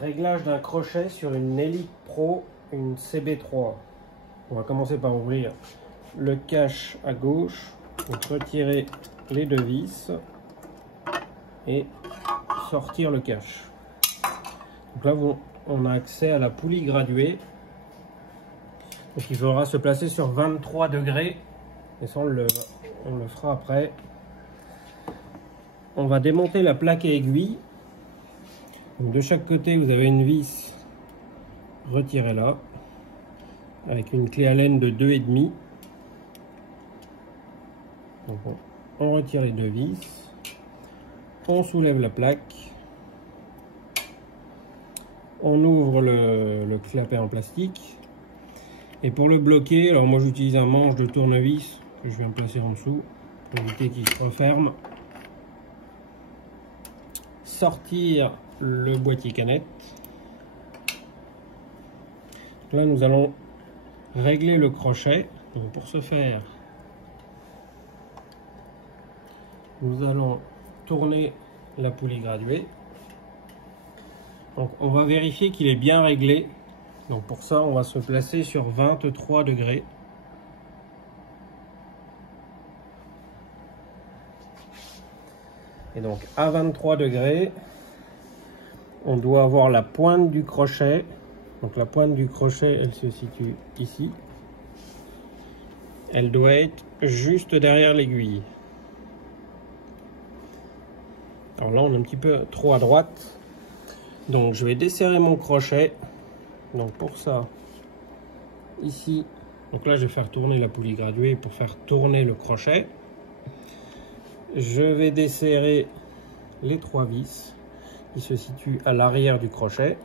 Réglage d'un crochet sur une Elite Pro, une CB3. On va commencer par ouvrir le cache à gauche, donc retirer les deux vis et sortir le cache. Donc là, on a accès à la poulie graduée. Donc il faudra se placer sur 23 degrés. Et ça, on le fera après. On va démonter la plaque à aiguille. Donc de chaque côté, vous avez une vis, retirez-la avec une clé Allen de 2,5. Donc on retire les deux vis, on soulève la plaque, on ouvre le clapet en plastique. Et pour le bloquer, alors moi j'utilise un manche de tournevis que je viens placer en dessous pour éviter qu'il se referme. Sortir le boîtier canette. Là nous allons régler le crochet. Donc pour ce faire, nous allons tourner la poulie graduée. Donc on va vérifier qu'il est bien réglé. Donc pour ça on va se placer sur 23 degrés. Et donc à 23 degrés, on doit avoir la pointe du crochet. Donc la pointe du crochet, elle se situe ici. Elle doit être juste derrière l'aiguille. Alors là, on est un petit peu trop à droite. Donc je vais desserrer mon crochet. Donc pour ça, ici, donc là je vais faire tourner la poulie graduée pour faire tourner le crochet. Je vais desserrer les trois vis qui se situent à l'arrière du crochet.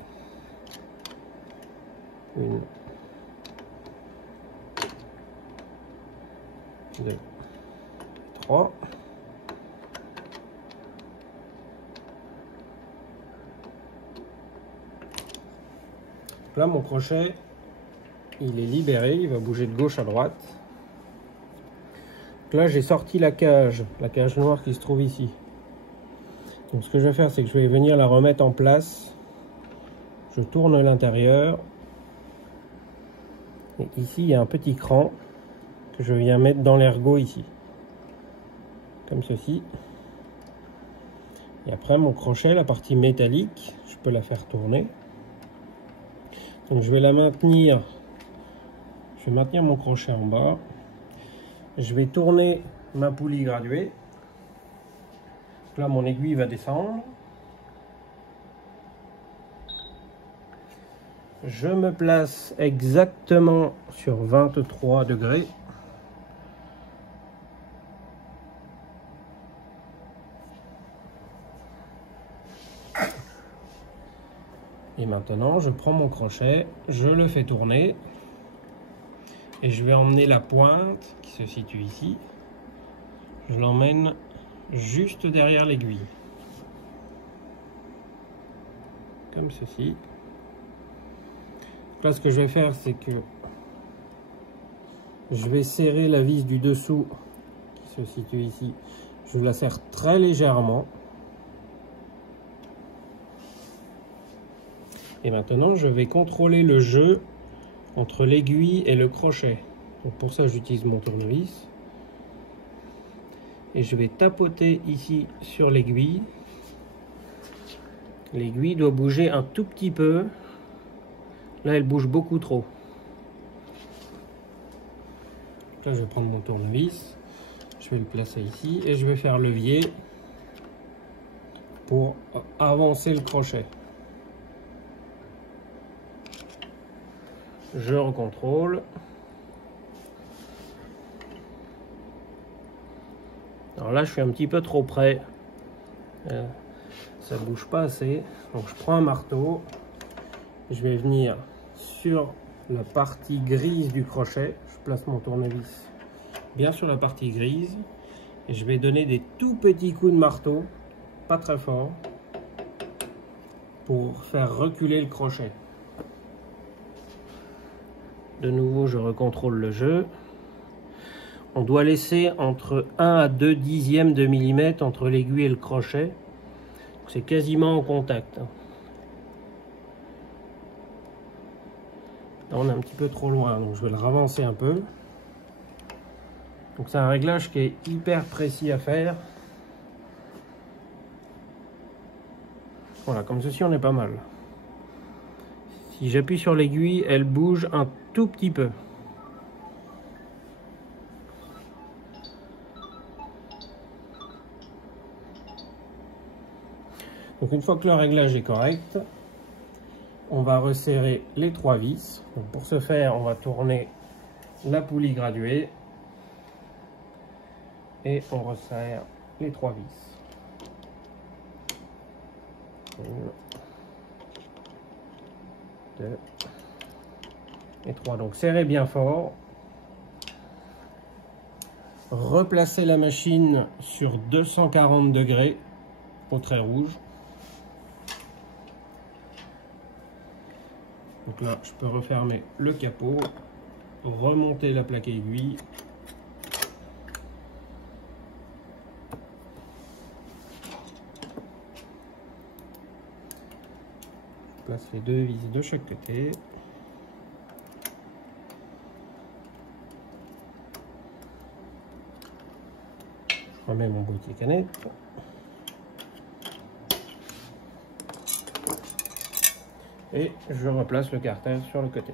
Une, deux, trois. Là, mon crochet, il est libéré, il va bouger de gauche à droite. Donc là, j'ai sorti la cage noire qui se trouve ici. Donc ce que je vais faire, c'est que je vais venir la remettre en place. Je tourne l'intérieur. Et ici, il y a un petit cran que je viens mettre dans l'ergot ici. Comme ceci. Et après, mon crochet, la partie métallique, je peux la faire tourner. Donc je vais la maintenir. Je vais maintenir mon crochet en bas. Je vais tourner ma poulie graduée. Là, mon aiguille va descendre. Je me place exactement sur 23 degrés. Et maintenant, je prends mon crochet, je le fais tourner. Et je vais emmener la pointe qui se situe ici. Je l'emmène juste derrière l'aiguille. Comme ceci. Là, ce que je vais faire, c'est que je vais serrer la vis du dessous qui se situe ici. Je la serre très légèrement. Et maintenant, je vais contrôler le jeu entre l'aiguille et le crochet. Donc pour ça, j'utilise mon tournevis. Et je vais tapoter ici sur l'aiguille. L'aiguille doit bouger un tout petit peu. Là, elle bouge beaucoup trop. Là, je vais prendre mon tournevis. Je vais le placer ici et je vais faire levier pour avancer le crochet. Je recontrôle. Alors là, je suis un petit peu trop près. Ça bouge pas assez. Donc je prends un marteau. Je vais venir sur la partie grise du crochet. Je place mon tournevis bien sur la partie grise. Et je vais donner des tout petits coups de marteau, pas très fort, pour faire reculer le crochet. De nouveau, je recontrôle le jeu. On doit laisser entre 1 à 2 dixièmes de millimètre entre l'aiguille et le crochet. C'est quasiment en contact. Là, on est un petit peu trop loin, donc je vais le ravancer un peu. Donc c'est un réglage qui est hyper précis à faire. Voilà, comme ceci on est pas mal. Si j'appuie sur l'aiguille, elle bouge un tout petit peu. Donc une fois que le réglage est correct, on va resserrer les 3 vis. Donc pour ce faire, on va tourner la poulie graduée et on resserre les 3 vis. 1, 2 et 3. Donc serrez bien fort. Replacez la machine sur 240 degrés au trait rouge. Donc là, je peux refermer le capot, remonter la plaque aiguille. Je place les 2 vis de chaque côté. Je remets mon boîtier canette. Et je replace le carter sur le côté.